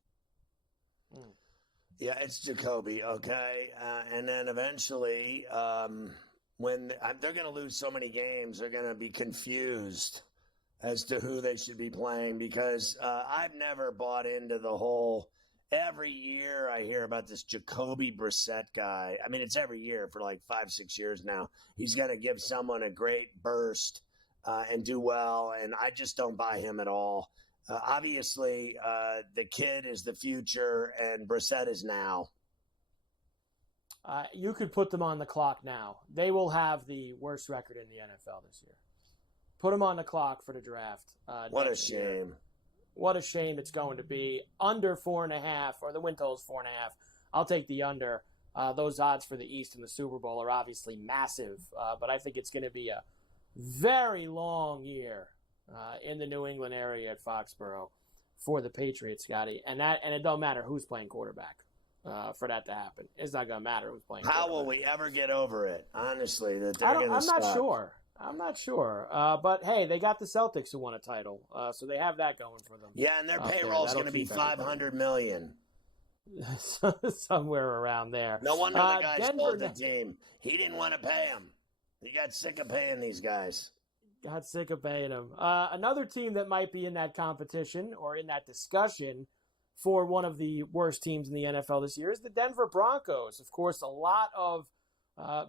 Yeah, it's Jacoby, okay? And then eventually, when they're going to lose so many games, they're going to be confused as to who they should be playing, because I've never bought into the whole – every year I hear about this Jacoby Brissett guy. I mean, it's every year for like 5-6 years now. He's going to give someone a great burst and do well, and I just don't buy him at all. Obviously, the kid is the future, and Brissett is now. You could put them on the clock now. They will have the worst record in the NFL this year. Put them on the clock for the draft. What a shame. What a shame it's going to be. Under 4.5, or the win total is 4.5. I'll take the under. Those odds for the East in the Super Bowl are obviously massive, but I think it's going to be a very long year in the New England area at Foxborough for the Patriots, Scotty. And it don't matter who's playing quarterback for that to happen. It's not going to matter who's playing quarterback. How will we ever get over it, honestly, that they're going to I'm stop? I'm not sure. But, hey, they got the Celtics who won a title, so they have that going for them. Yeah, and their payroll is going to be $500 million. Somewhere around there. No wonder the guy sold the team. He didn't want to pay him. He got sick of paying these guys. Got sick of paying him. Another team that might be in that competition or in that discussion for one of the worst teams in the NFL this year is the Denver Broncos. Of course, a lot of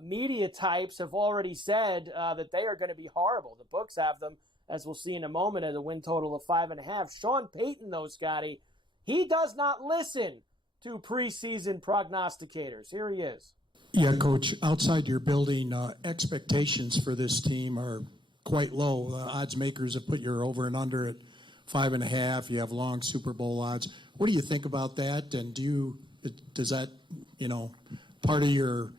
media types have already said that they are going to be horrible. The books have them, as we'll see in a moment, at a win total of 5.5. Sean Payton, though, Scotty, he does not listen to preseason prognosticators. Here he is. Yeah, Coach, outside your building, expectations for this team are quite low. Odds makers have put your over and under at 5.5. You have long Super Bowl odds. What do you think about that? And does that, part of your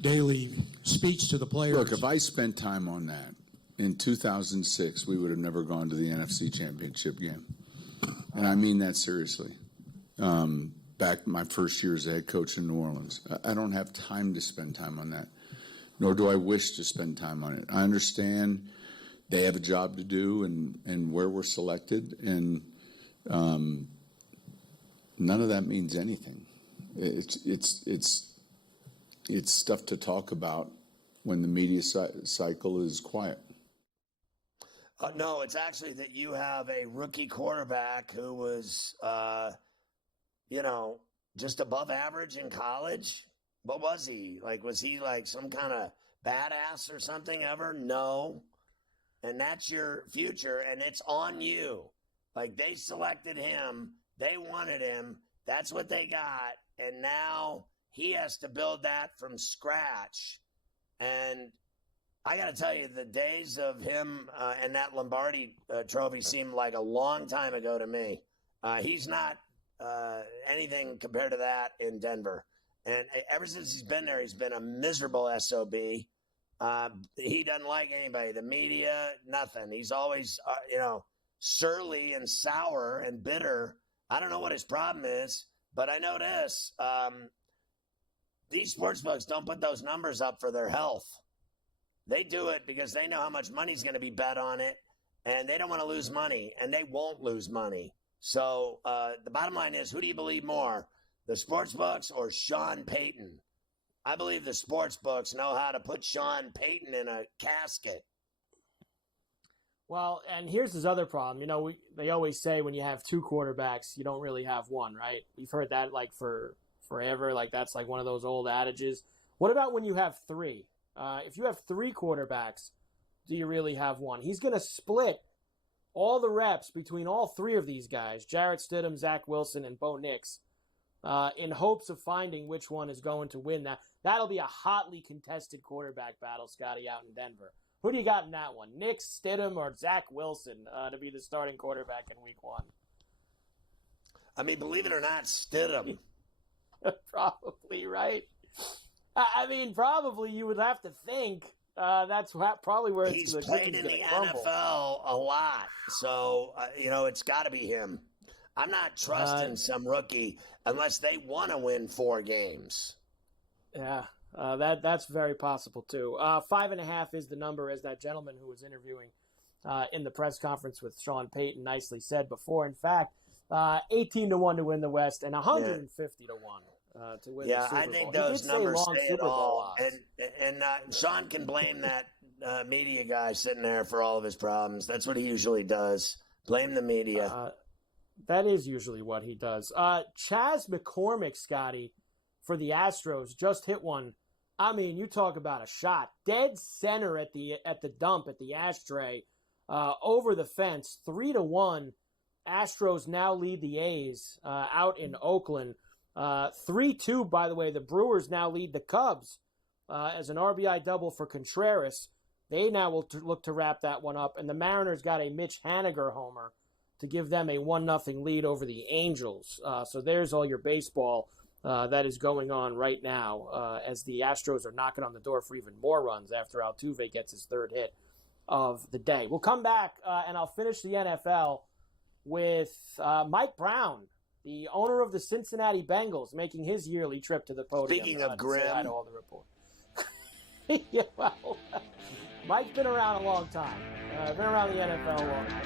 daily speech to the players? Look, if I spent time on that in 2006, we would have never gone to the NFC Championship game. And I mean that seriously. Back my first year as a head coach in New Orleans. I don't have time to spend time on that, nor do I wish to spend time on it. I understand they have a job to do and where we're selected, and none of that means anything. It's stuff to talk about when the media cycle is quiet. No, it's actually that you have a rookie quarterback who was, just above average in college. What was he? Was he some kind of badass or something ever? No. And that's your future, and it's on you. They selected him. They wanted him. That's what they got. And now he has to build that from scratch. And I got to tell you, the days of him and that Lombardi trophy seem like a long time ago to me. He's not anything compared to that in Denver. And ever since he's been there, he's been a miserable SOB. He doesn't like anybody, the media, nothing. He's always, surly and sour and bitter. I don't know what his problem is, but I know this. These sportsbooks don't put those numbers up for their health. They do it because they know how much money's going to be bet on it, and they don't want to lose money, and they won't lose money. So the bottom line is, who do you believe more, the sportsbooks or Sean Payton? I believe the sportsbooks know how to put Sean Payton in a casket. Well, and here's his other problem. They always say when you have two quarterbacks, you don't really have one, right? You've heard that for forever. That's one of those old adages. What about when you have three? If you have three quarterbacks, do you really have one? He's going to split all the reps between all three of these guys, Jarrett Stidham, Zach Wilson, and Bo Nix, in hopes of finding which one is going to win that. That'll be a hotly contested quarterback battle, Scotty, out in Denver. Who do you got in that one? Nix, Stidham, or Zach Wilson to be the starting quarterback in week one? I mean, believe it or not, Stidham. Probably, right? Probably you would have to think that's probably where he's played in the NFL a lot. So, it's got to be him. I'm not trusting some rookie unless they want to win 4 games. Yeah, that's very possible, too. 5.5 is the number, as that gentleman who was interviewing in the press conference with Sean Payton nicely said before. In fact, 18-1 to win the West and 150-1 to win the Super Bowl. I think those numbers say it all. And Sean can blame that media guy sitting there for all of his problems. That's what he usually does. Blame the media. That is usually what he does. Chaz McCormick, Scotty, for the Astros, just hit one. You talk about a shot. Dead center at the dump, at the ashtray, over the fence, 3-1. Astros now lead the A's out in Oakland. 3-2, by the way, the Brewers now lead the Cubs as an RBI double for Contreras. They now will look to wrap that one up. And the Mariners got a Mitch Haniger homer to give them a 1-0 lead over the Angels. So there's all your baseball that is going on right now as the Astros are knocking on the door for even more runs after Altuve gets his third hit of the day. We'll come back and I'll finish the NFL with Mike Brown, the owner of the Cincinnati Bengals, making his yearly trip to the podium. Speaking of grim. To all the report. Yeah, well, Mike's been around a long time. Been around the NFL a long time.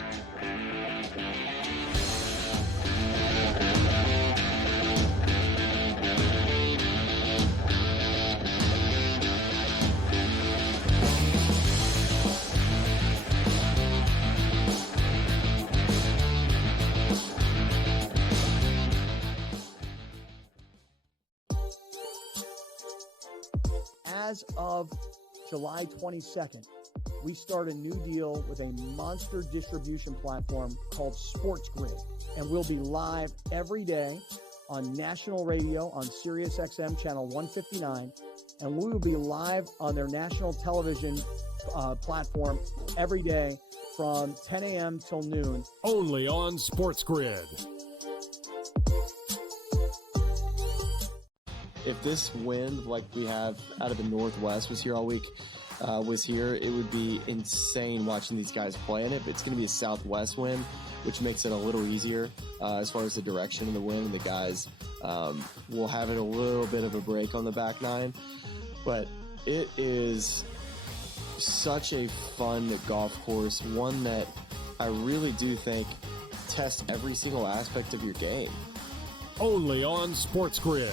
as of July 22nd, we start a new deal with a monster distribution platform called SportsGrid, and we'll be live every day on national radio on SiriusXM channel 159, and we will be live on their national television platform every day from 10 a.m. till noon. Only on SportsGrid. If this wind, like we have out of the Northwest, was here all week, it would be insane watching these guys play in it. But it's going to be a southwest wind, which makes it a little easier as far as the direction of the wind. And the guys will have it a little bit of a break on the back nine. But it is such a fun golf course, one that I really do think tests every single aspect of your game. Only on SportsGrid.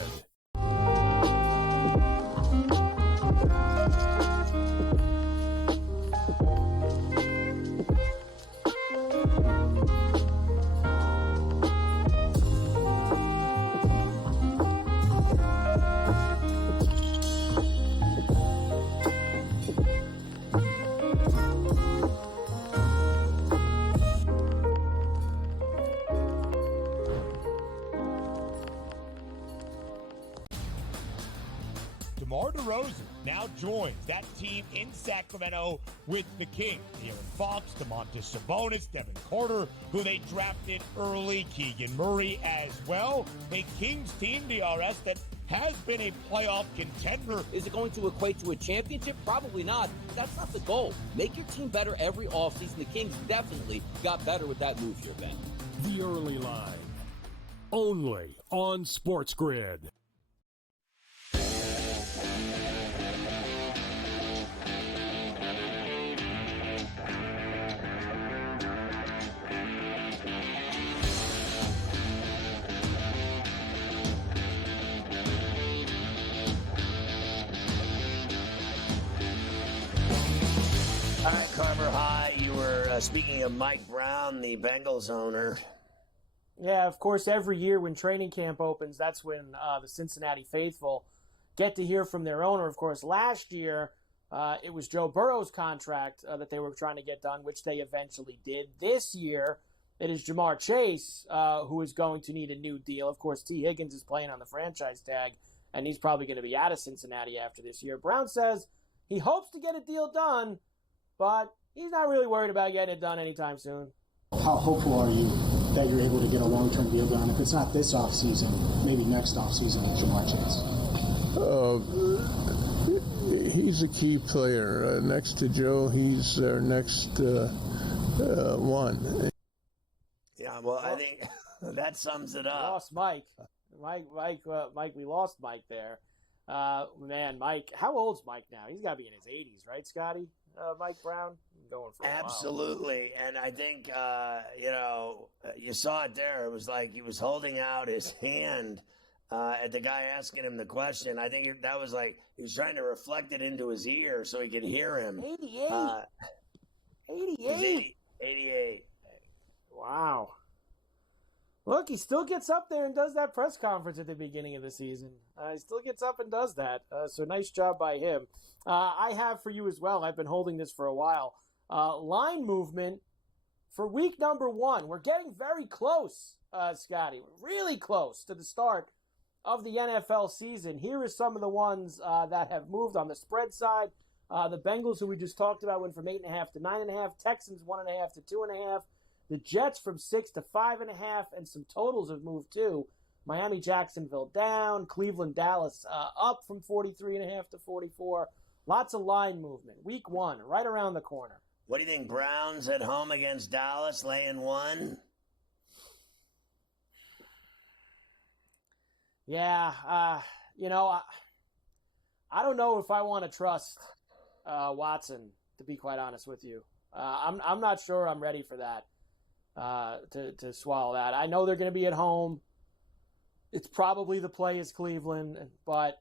Now joins that team in Sacramento with the Kings. De'Aaron Fox, Domantas Sabonis, Devin Carter, who they drafted early, Keegan Murray as well. A Kings team, DRS, that has been a playoff contender. Is it going to equate to a championship? Probably not. That's not the goal. Make your team better every offseason. The Kings definitely got better with that move here, Ben. The early line. Only on SportsGrid. All right, Carver, hi. You were speaking of Mike Brown, the Bengals owner. Yeah, of course, every year when training camp opens, that's when the Cincinnati faithful get to hear from their owner. Of course, last year, it was Joe Burrow's contract that they were trying to get done, which they eventually did. This year, it is Jamar Chase who is going to need a new deal. Of course, T. Higgins is playing on the franchise tag, and he's probably going to be out of Cincinnati after this year. Brown says he hopes to get a deal done, but he's not really worried about getting it done anytime soon. How hopeful are you that you're able to get a long-term deal done? If it's not this offseason, maybe next offseason with Jamar Chase? He's a key player. Next to Joe, he's their next one. Yeah, well, I think that sums it up. We lost Mike. Mike, we lost Mike there. Man, Mike, how old's Mike now? He's got to be in his 80s, right, Scotty? Mike Brown? Going for a Absolutely. while. And I think, you saw it there. It was like he was holding out his hand at the guy asking him the question. I think that was like he was trying to reflect it into his ear so he could hear him. 88. 88. 88. Wow. Look, he still gets up there and does that press conference at the beginning of the season. He still gets up and does that. So nice job by him. I have for you as well. I've been holding this for a while. Line movement for week number 1. We're getting very close, Scotty. We're really close to the start of the NFL season. Here are some of the ones that have moved on the spread side. The Bengals, who we just talked about, went from 8.5 to 9.5. Texans 1.5 to 2.5. The Jets from 6 to 5.5, and some totals have moved too. Miami, Jacksonville down. Cleveland, Dallas up from 43.5 to 44. Lots of line movement. Week 1, right around the corner. What do you think? Browns at home against Dallas, laying 1? Yeah, I don't know if I want to trust Watson, to be quite honest with you. I'm not sure I'm ready for that. To swallow that. I know they're going to be at home. It's probably the play is Cleveland, but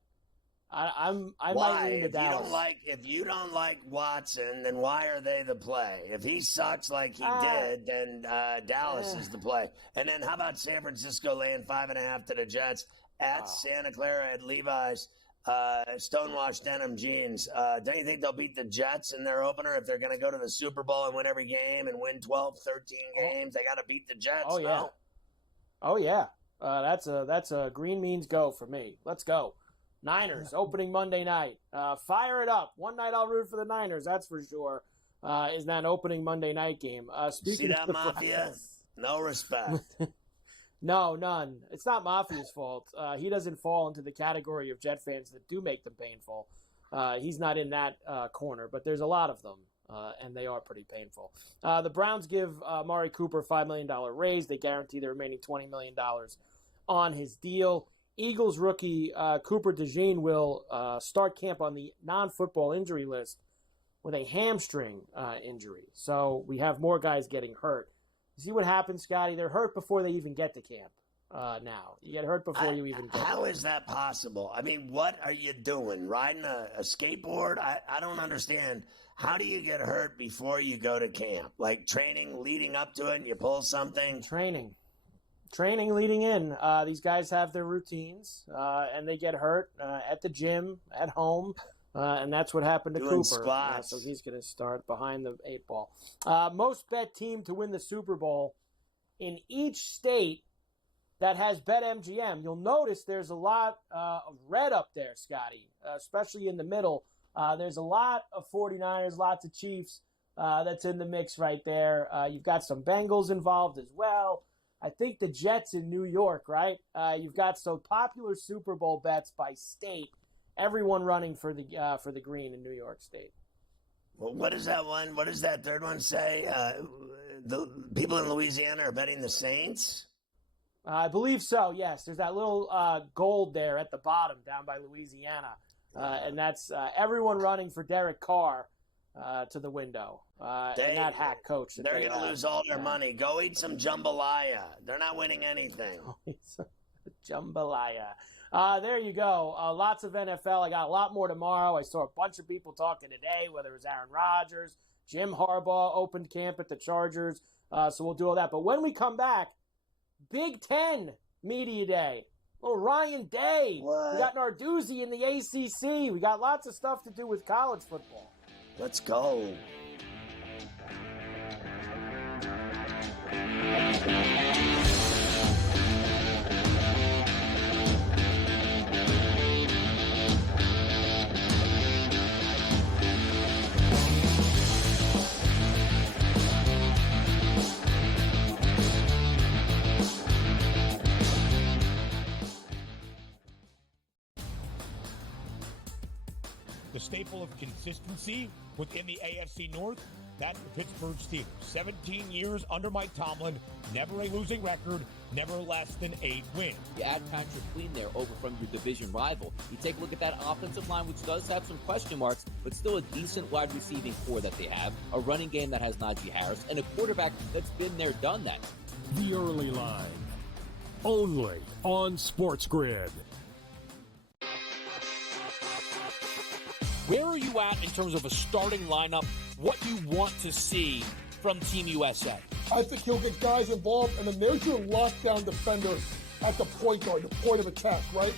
I might lean to Dallas. If you don't like Watson, then why are they the play? If he sucks like he did, then Dallas is the play. And then how about San Francisco laying 5.5 to the Jets at Santa Clara at Levi's? stonewashed denim jeans. Don't you think they'll beat the Jets in their opener if they're going to go to the Super Bowl and win every game and win 12, 13 games? They got to beat the Jets. Oh, yeah. No? Oh, yeah. That's a green means go for me. Let's go. Niners, opening Monday night. Fire it up. One night I'll root for the Niners, that's for sure. Is that an opening Monday night game? See that, Mafia? No respect. No, none. It's not Mafia's fault. He doesn't fall into the category of Jet fans that do make them painful. He's not in that corner, but there's a lot of them, and they are pretty painful. The Browns give Amari Cooper a $5 million raise. They guarantee the remaining $20 million on his deal. Eagles rookie Cooper DeJean will start camp on the non-football injury list with a hamstring injury. So we have more guys getting hurt. See what happens, Scotty? They're hurt before they even get to camp now. You get hurt before you even get How is that possible? I mean, what are you doing? Riding a skateboard? I don't understand. How do you get hurt before you go to camp? Like training leading up to it and you pull something? Training leading in. These guys have their routines, and they get hurt at the gym, at home, and that's what happened to Doing Cooper. squats. So he's going to start behind the 8 ball. Most bet team to win the Super Bowl in each state that has BetMGM. You'll notice there's a lot of red up there, Scotty, especially in the middle. There's a lot of 49ers, lots of Chiefs that's in the mix right there. You've got some Bengals involved as well. I think the Jets in New York, right? You've got some popular Super Bowl bets by state. Everyone running for the green in New York State. Well, what is that one? What does that third one say? The people in Louisiana are betting the Saints? I believe so, yes. There's that little gold there at the bottom down by Louisiana. And that's everyone running for Derek Carr to the window. And that hack coach. They're going to lose all their money. Go eat some jambalaya. They're not winning anything. Jambalaya. There you go. Lots of NFL. I got a lot more tomorrow. I saw a bunch of people talking today, whether it was Aaron Rodgers, Jim Harbaugh opened camp at the Chargers. So we'll do all that. But when we come back, Big Ten Media Day. Little Ryan Day. What? We got Narduzzi in the ACC. We got lots of stuff to do with college football. Let's go. The staple of consistency within the AFC North, that's the Pittsburgh Steelers. 17 years under Mike Tomlin, never a losing record, never less than 8 wins. You add Patrick Queen there over from your division rival. You take a look at that offensive line, which does have some question marks, but still a decent wide receiving core that they have, a running game that has Najee Harris, and a quarterback that's been there, done that. The Early Line, only on SportsGrid. Where are you at in terms of a starting lineup? What you want to see from Team USA? I think he'll get guys involved, and then there's your lockdown defender at the point guard, the point of attack, right?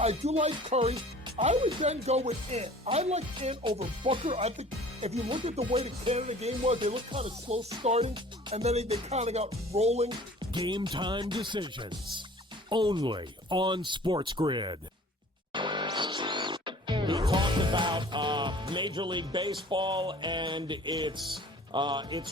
I do like Curry. I would then go with Ant. I like Ant over Booker. I think if you look at the way the Canada game was, they looked kind of slow starting, and then they kind of got rolling. Game time decisions, only on SportsGrid. He talked about Major League Baseball and its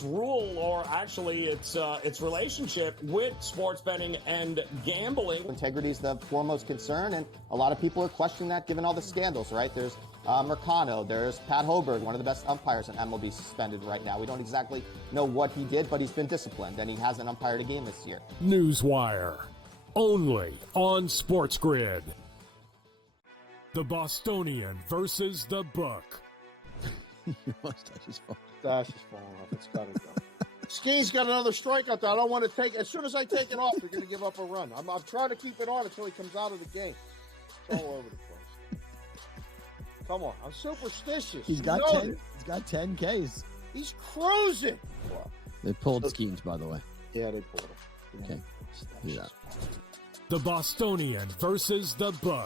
rule, or actually its relationship with sports betting and gambling. Integrity is the foremost concern, and a lot of people are questioning that given all the scandals, right? There's Mercano, there's Pat Hoberg, one of the best umpires in MLB, suspended right now. We don't exactly know what he did, but he's been disciplined, and he hasn't umpired a game this year. Newswire, only on SportsGrid. The Bostonian versus the Book. Your mustache is falling. Dash is falling off. It's got to go. Ski's got another strikeout that I don't want to take. As soon as I take it off, they're going to give up a run. I'm trying to keep it on until he comes out of the game. It's all over the place. Come on. I'm superstitious. He's got 10. He's got 10 Ks. He's cruising. Wow. They pulled Skeens, by the way. Yeah, they pulled him. Okay. Do that. The Bostonian versus the Book.